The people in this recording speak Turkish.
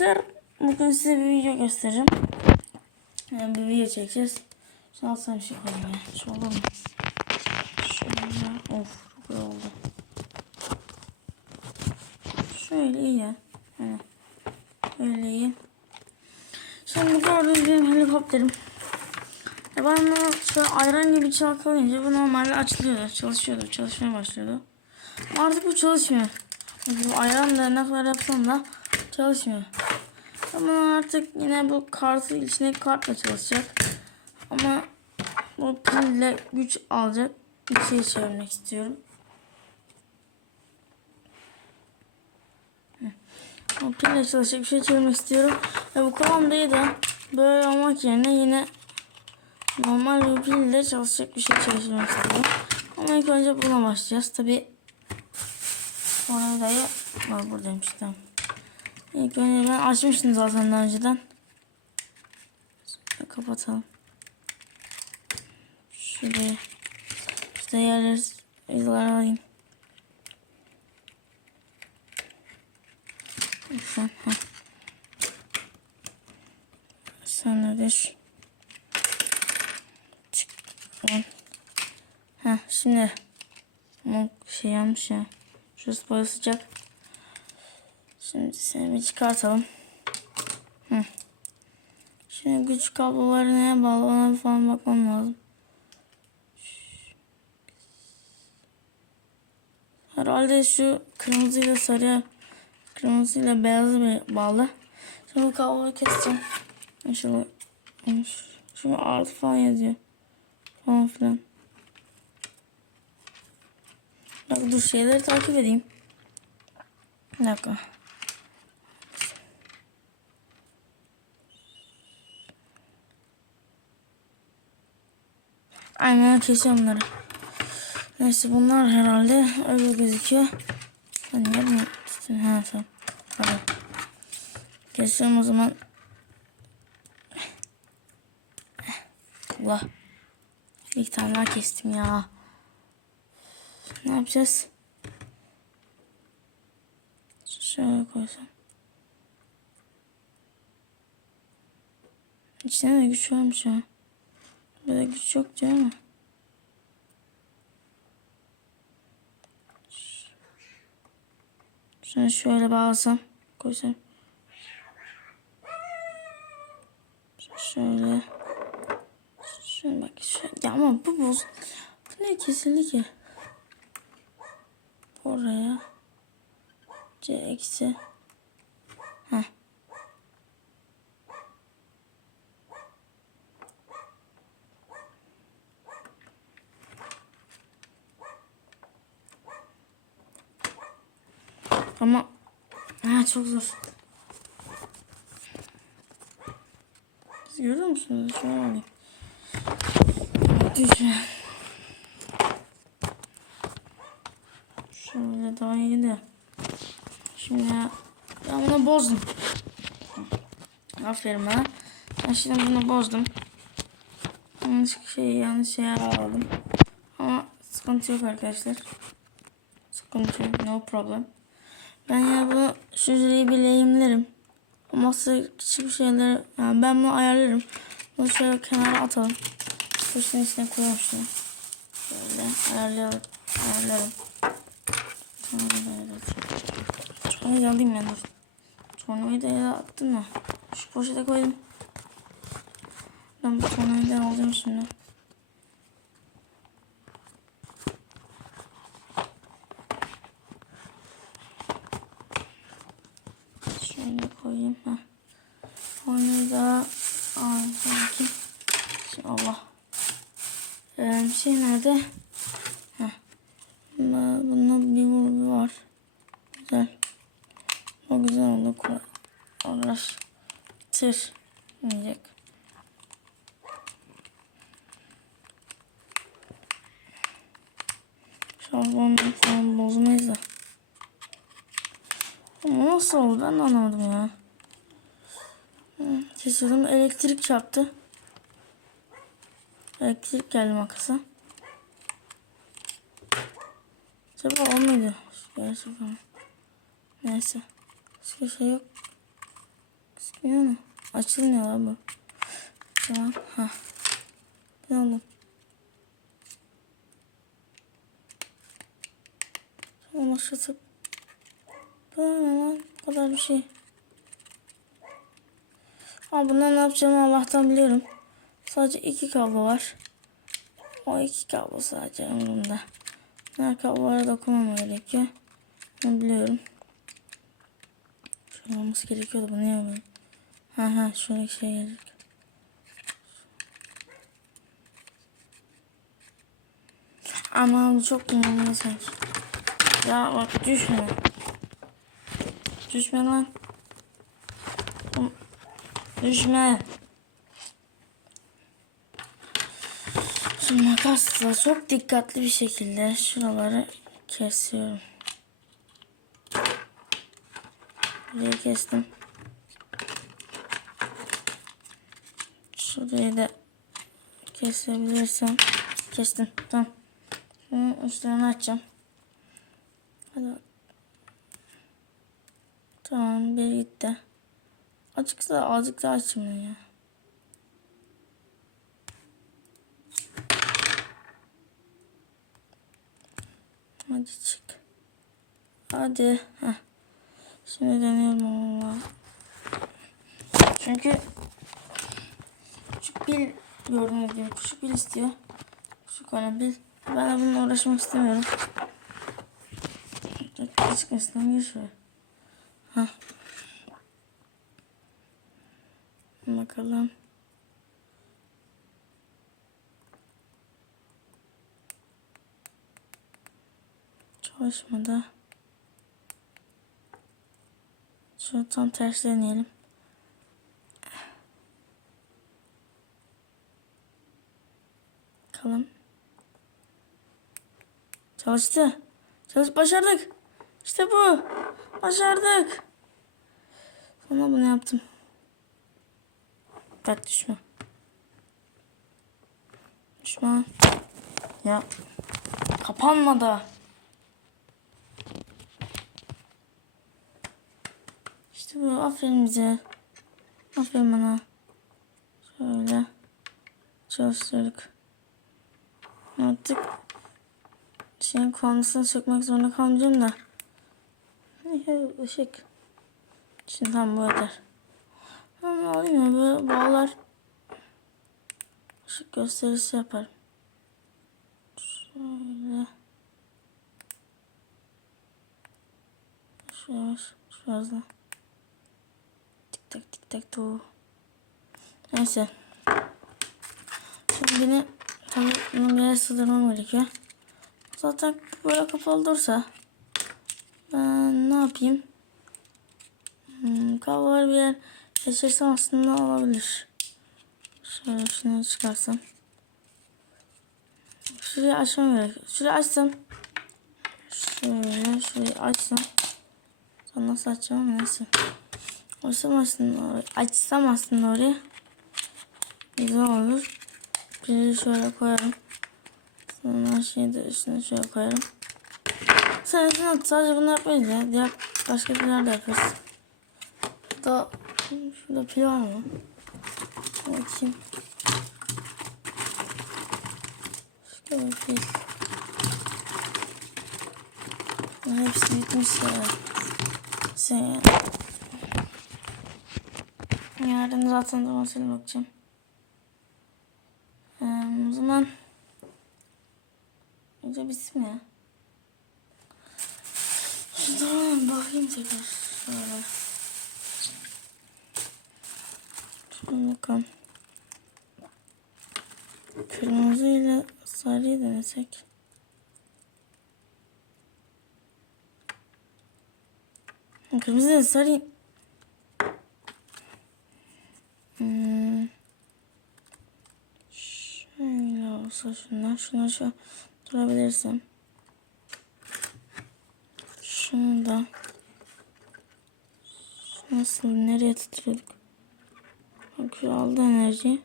arkadaşlar bugün size bir video göstereceğim. Yani bir video çekeceğiz. Şimdi alsam bir şey koyayım ya. Şu olur? Şöyle. Of çok iyi oldu. Şöyle iyi ya. Hani. Öyle iyi. Şimdi bu gördüğünüz benim helikopterim. Ya ben bunu şöyle ayran gibi çalkalayınca bu normalde açılıyordu. Çalışıyordu. Çalışmaya başlıyordu. Artık bu çalışmıyor. Bu ayran da ne kadar yapsam da çalışmıyor. Ama artık yine bu kartı içindeki kartla çalışacak. Ama bu pille güç alacak şey çevirmek istiyorum. Bu pille çalışacak bir şey çevirmek istiyorum. Ve bu kumandayı da böyle almak yerine yine normal bir pille çalışacak bir şey çevirmek istiyorum. Ama ilk önce buna başlayacağız. Tabi Orayı var buradaymış tamam. İlk önce ben açmıştım zaten daha önceden. Şöyle kapatalım. Şurayı işte yerleri vidaları alayım. Sen, ha. Sen de düş. Çık. Ha şimdi. Ama şey yanlış ya. Şurası boya sıcak. Şimdi seni çıkartalım. Hı. Şimdi güç kabloları neye bağlı ona falan bakmam lazım. Herhalde şu kırmızıyla sarıya kırmızıyla beyazı bağlı. Şimdi bu kabloyu keseceğim. Şöyle Şimdi artı falan yazıyor. Falan filan. Bak dur şeyleri takip edeyim. Bir dakika. Aynen kesiyorum bunları. Neyse bunlar herhalde öyle gözüküyor. Ben nereden tutayım? Ha tamam. Hadi. Kesiyorum o zaman. Allah. İlk tane daha kestim ya. Ne yapacağız? Şöyle koysam. İçinde de güç varmış ha. Böyle güç yok diyor ama. Şunu şöyle bağlasam. Koysam. Şöyle. Şöyle bak. Şöyle. Ya ama bu boz. Bu ne kesildi ki? Oraya. C eksi. Heh. Ama ha çok zor. Siz görüyor musunuz? Şöyle alayım. Güzel. Şöyle daha iyi de. Şimdi ben bunu bozdum. Aferin bana. Ben şimdi bunu bozdum. Yanlış şey yanlış şey aldım. Ama sıkıntı yok arkadaşlar. Sıkıntı yok. No problem. Ben ya jüriyi bir lehimlerim. Ama küçük şeyler yani ben bunu ayarlarım. Bunu şöyle kenara atalım. Fırsatın içine koyalım şunu. Şöyle ayarlayalım. Ayarlayalım. Tornavida alayım ben dur. Tornavidayı da attım mı? Şu poşete koydum. Ben bu tornavidayı alacağım şimdi. Şöyle koyayım. Heh. Tornavida Ay sanki. Şimdi Allah. Ee, şey nerede? Heh. Bunda, bunda bir vurgu var. Güzel. O güzel oldu. Uğraştır. Diyecek. Şablonu falan bozmayız da. Nasıl oldu ben anlamadım ya. Kesildim elektrik çarptı. Elektrik geldi makasa. Acaba o muydu? Gerçekten. Neyse. Başka şey yok. Açmıyor mu? Açılmıyor lan bu. Tamam. Ha. Ne oldu? Tamam başlatıp. Bu ne lan? Bu kadar bir şey. Ama bundan ne yapacağımı Allah'tan biliyorum. Sadece iki kablo var. O iki kablo sadece umurumda. Diğer kablolara dokunmam gerekiyor. Bunu biliyorum. Şöyle olması gerekiyordu. Bu niye oluyor? Ha ha şöyle şey gelecek. Ama çok önemli sanki. Ya bak düşme. Düşme lan. Düşme. Şimdi makasla çok dikkatli bir şekilde şuraları kesiyorum. Burayı kestim. Şurayı da kesebilirsem kestim. Tamam. Şimdi üstlerini açacağım. Hadi. Tamam bir gitti. Açıksa azıcık daha açayım ya. Hadi çık. Hadi. Heh. Şimdi deniyorum ama. Çünkü küçük bil gördüğünüz gibi küçük bil istiyor. Küçük olan bil. Ben bununla uğraşmak istemiyorum. Küçük gir şöyle. Heh. Bakalım. Çalışmadı. Şu tam tersi deneyelim. Bakalım. Çalıştı. Çalış başardık. İşte bu. Başardık. Sonra bunu yaptım. Dikkat düşme. Düşme. Ya. Kapanmadı. İşte bu. Aferin bize. Aferin bana. Şöyle. Çalıştırdık. Artık şeyin kolmasını sökmek zorunda kalmayacağım da. Işık. Şimdi tam bu yeter. Ama alayım ya bağlar. Işık gösterisi yaparım. Şöyle. Şöyle fazla. Tik tak tik tak tu. Neyse. Şimdi yine tabii bir yere sığdırmam gerekiyor. Zaten böyle kapalı dursa ben ne yapayım? Hmm, kabloları bir yer geçirsem aslında olabilir. Şöyle şunu çıkarsam. Şurayı açmam gerekiyor. Şurayı açsam. Şöyle şurayı açsam. Sonra nasıl açacağım neyse. Açsam aslında orayı. Açsam aslında oraya. Güzel olur. Biri şöyle koyarım. Sonra şeyi de üstüne şöyle koyarım. Sen sadece bunu yapmayız ya. Diğer başka şeyler de yaparız. Da şurada pil var mı? Bakayım. Şurada pil. Bunlar hepsi bitmiş ya. Sen Yarın zaten domatesine bakacağım. Ee, o zaman önce bitsin ya. Tamam bakayım tekrar. Şöyle. Şuna bakalım. Kırmızı ile sarıyı denesek. Kırmızı ile sarı. Hmm. Şöyle olsa şunlar. Şuna şu durabilirsem. Şunu da. Nasıl? Nereye tutturduk? Şu aldı enerji.